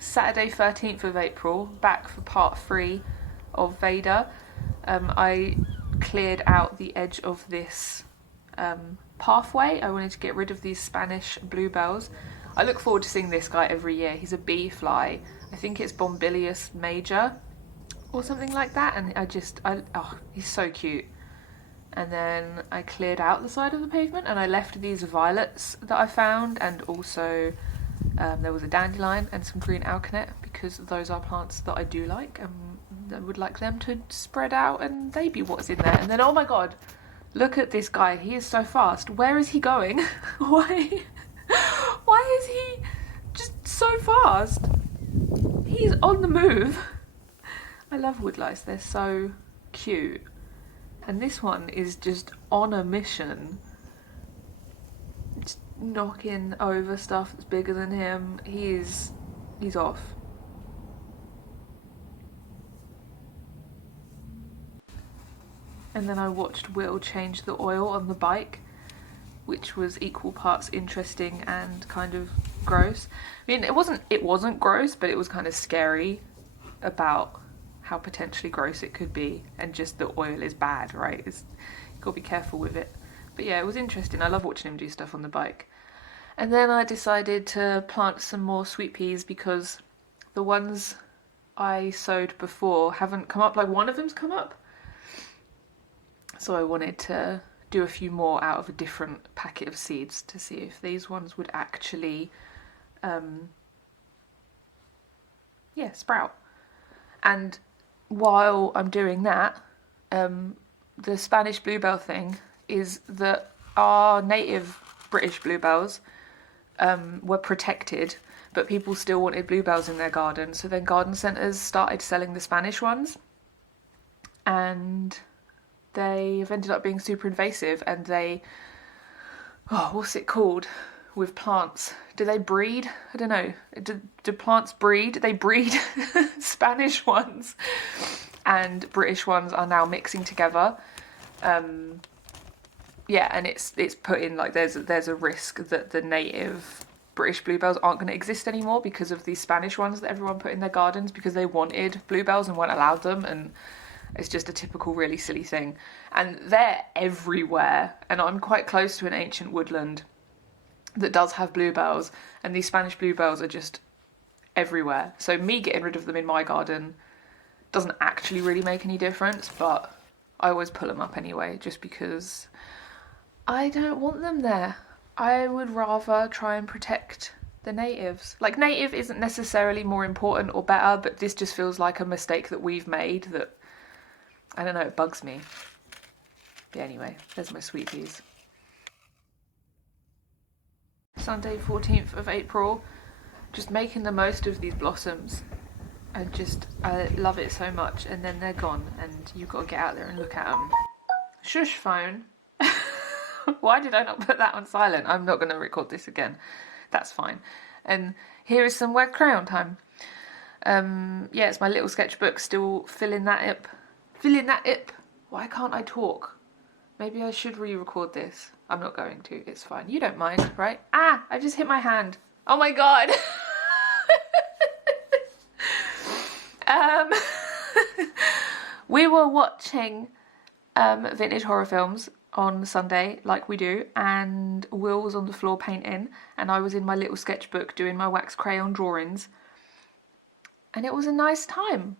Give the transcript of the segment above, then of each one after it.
Saturday 13th of April, back for part 3 of VEDA. I cleared out the edge of this pathway. I wanted to get rid of these Spanish bluebells. I look forward to seeing this guy every year. He's a bee fly. I think it's Bombilius major or something like that, and oh, he's so cute. And then I cleared out the side of the pavement and I left these violets that I found, and also there was a dandelion and some green alkanet, because those are plants that I do like and I would like them to spread out, and they be what's in there. And then, oh my god, look at this guy, he is so fast. Where is he going? Why is he just so fast? He's on the move. I love woodlice, they're so cute. And this one is just on a mission. Just knocking over stuff that's bigger than him. He's off. And then I watched Will change the oil on the bike, which was equal parts interesting and kind of gross. I mean, it wasn't gross, but it was kind of scary about how potentially gross it could be, and just the oil is bad, right? You've got to be careful with it. But yeah, it was interesting. I love watching him do stuff on the bike. And then I decided to plant some more sweet peas, because the ones I sowed before haven't come up. Like, one of them's come up. So I wanted to do a few more out of a different packet of seeds to see if these ones would actually sprout. And while I'm doing that, the Spanish bluebell thing is that our native British bluebells were protected, but people still wanted bluebells in their garden, so then garden centres started selling the Spanish ones, and they've ended up being super invasive. And what's it called with plants? Do they breed? I don't know. Do plants breed? They breed Spanish ones and British ones are now mixing together. And it's put in, like, there's a risk that the native British bluebells aren't going to exist anymore because of these Spanish ones that everyone put in their gardens because they wanted bluebells and weren't allowed them, and it's just a typical really silly thing. And they're everywhere, and I'm quite close to an ancient woodland that does have bluebells, and these Spanish bluebells are just everywhere. So me getting rid of them in my garden doesn't actually really make any difference, but I always pull them up anyway, just because I don't want them there. I would rather try and protect the natives. Like, native isn't necessarily more important or better, but this just feels like a mistake that we've made that, I don't know, it bugs me. But anyway, there's my sweet peas. Sunday 14th of April, just making the most of these blossoms. I love it so much, and then they're gone, and you've got to get out there and look at them. Shush phone. Why did I not put that on silent? I'm not going to record this again. That's fine. And here is some wet crayon time. It's my little sketchbook, still filling that up. Why can't I talk? Maybe I should re-record this. I'm not going to. It's fine. You don't mind, right? Ah! I just hit my hand. Oh my god! We were watching vintage horror films on Sunday, like we do, and Will was on the floor painting, and I was in my little sketchbook doing my wax crayon drawings, and it was a nice time.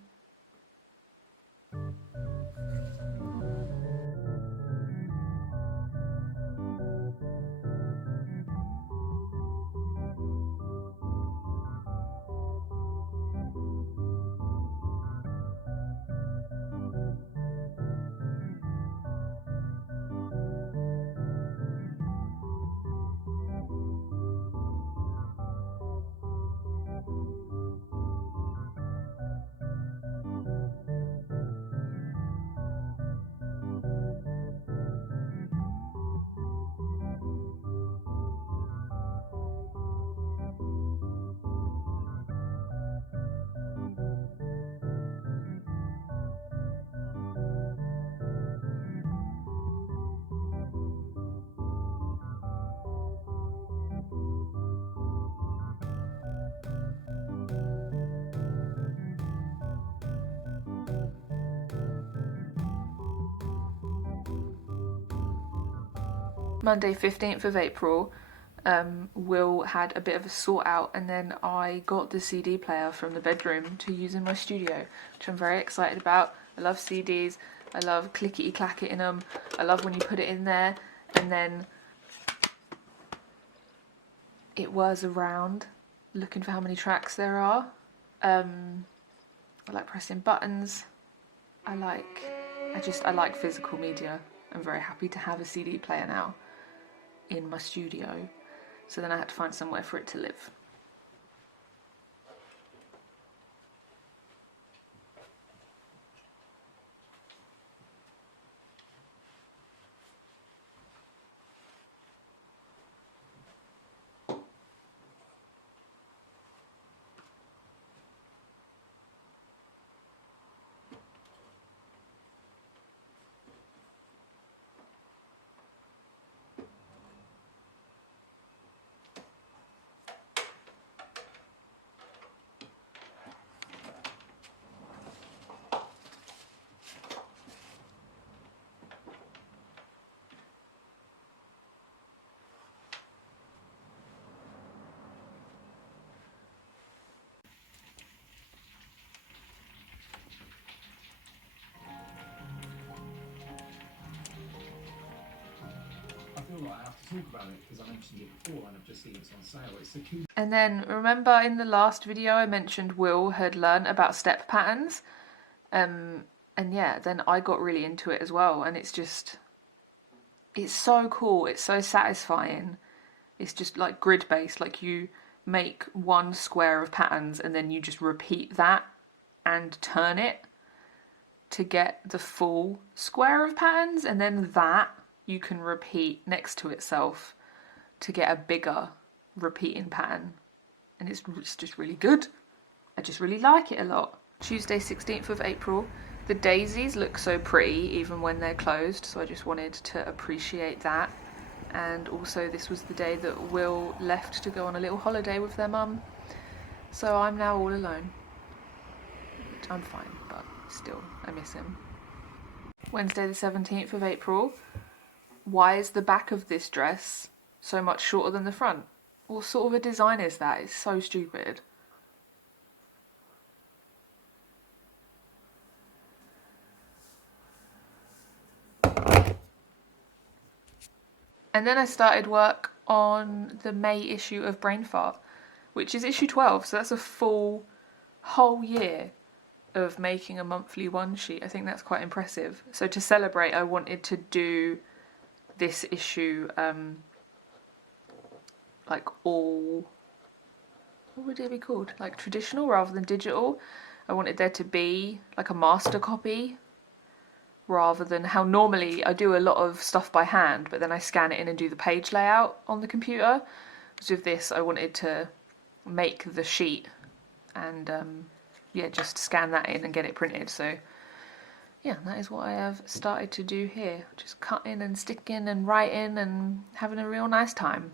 Monday 15th of April, Will had a bit of a sort out, and then I got the CD player from the bedroom to use in my studio, which I'm very excited about. I love CDs, I love clickety clack it in them, I love when you put it in there and then it whirs around looking for how many tracks there are. I like pressing buttons. I like physical media. I'm very happy to have a CD player now in my studio. So then I had to find somewhere for it to live. I have to talk about it because I mentioned it before and I've just seen it's on sale. It's the key. And then remember in the last video I mentioned Will had learned about step patterns, and yeah, then I got really into it as well, and it's so cool, it's so satisfying. It's just like grid based, like you make one square of patterns and then you just repeat that and turn it to get the full square of patterns, and then that you can repeat next to itself to get a bigger repeating pattern, and it's just really good. I just really like it a lot. Tuesday 16th of April. The daisies look so pretty even when they're closed, so I just wanted to appreciate that. And also this was the day that Will left to go on a little holiday with their mum, so I'm now all alone, which I'm fine, but still I miss him. Wednesday the 17th of April. Why is the back of this dress so much shorter than the front? What sort of a design is that? It's so stupid. And then I started work on the May issue of Brainfart, which is issue 12, so that's a full whole year of making a monthly one sheet. I think that's quite impressive. So to celebrate, I wanted to do this issue like all, what would it be called? Like traditional rather than digital. I wanted there to be like a master copy rather than how normally I do a lot of stuff by hand, but then I scan it in and do the page layout on the computer. So with this, I wanted to make the sheet and yeah, just scan that in and get it printed. So yeah, that is what I have started to do here. Just cutting and sticking and writing and having a real nice time.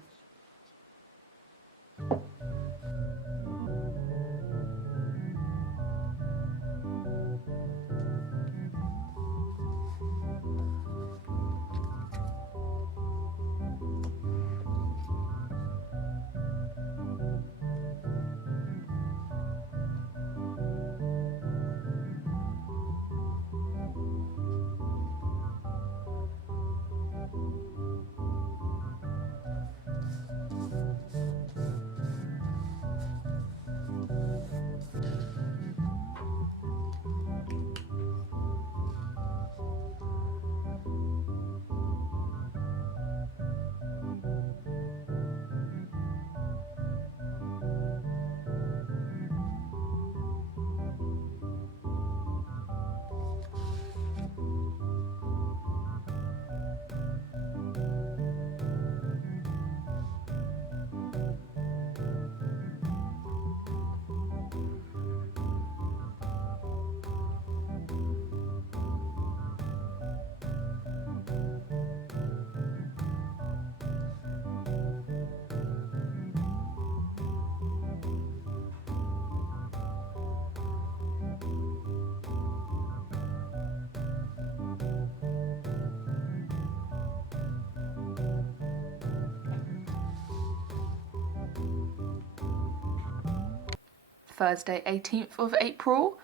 Thursday 18th of April.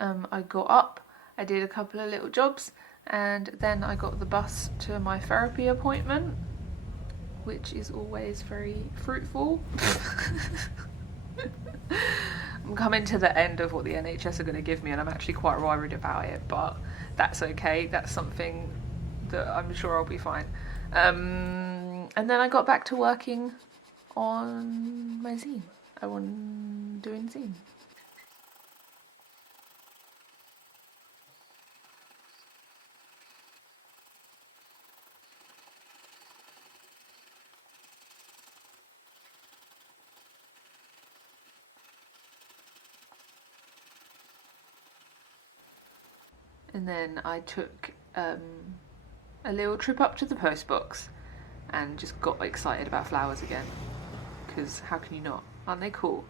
I got up, I did a couple of little jobs, and then I got the bus to my therapy appointment, which is always very fruitful. I'm coming to the end of what the NHS are going to give me, and I'm actually quite worried about it, but that's okay. That's something that I'm sure I'll be fine. And then I got back to working on my zine. I was doing zine. And then I took a little trip up to the post box and just got excited about flowers again, because how can you not? Aren't they cool?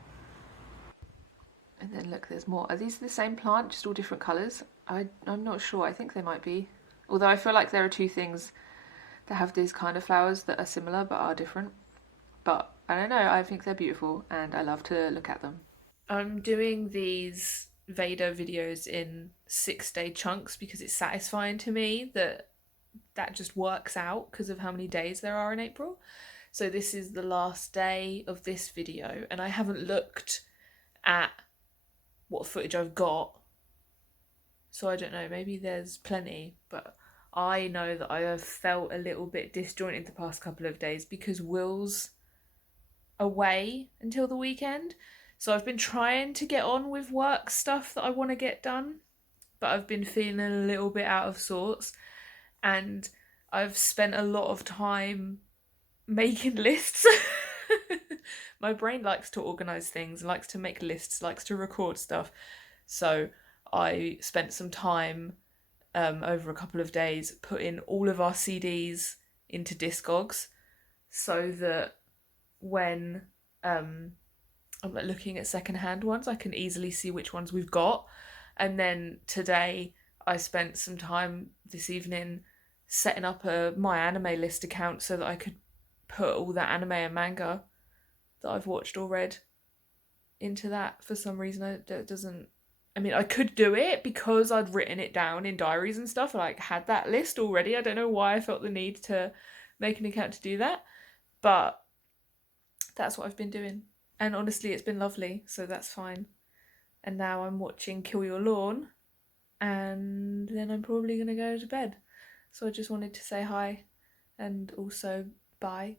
And then look, there's more. Are these the same plant, just all different colours? I'm not sure. I think they might be. Although I feel like there are two things that have these kind of flowers that are similar but are different. But I don't know, I think they're beautiful and I love to look at them. I'm doing these VEDA videos in 6-day chunks because it's satisfying to me that just works out because of how many days there are in April. So this is the last day of this video, and I haven't looked at what footage I've got, so I don't know, maybe there's plenty, but I know that I have felt a little bit disjointed the past couple of days because Will's away until the weekend. So I've been trying to get on with work stuff that I want to get done, but I've been feeling a little bit out of sorts, and I've spent a lot of time making lists. My brain likes to organise things, likes to make lists, likes to record stuff. So I spent some time over a couple of days putting all of our CDs into Discogs so that when I'm looking at secondhand ones, I can easily see which ones we've got. And then today I spent some time this evening setting up a My Anime List account so that I could put all that anime and manga that I've watched or read into that. For some reason it doesn't, I mean, I could do it because I'd written it down in diaries and stuff, like had that list already. I don't know why I felt the need to make an account to do that, but that's what I've been doing. And honestly, it's been lovely, so that's fine. And now I'm watching Kill Your Lawn, and then I'm probably going to go to bed. So I just wanted to say hi and also bye.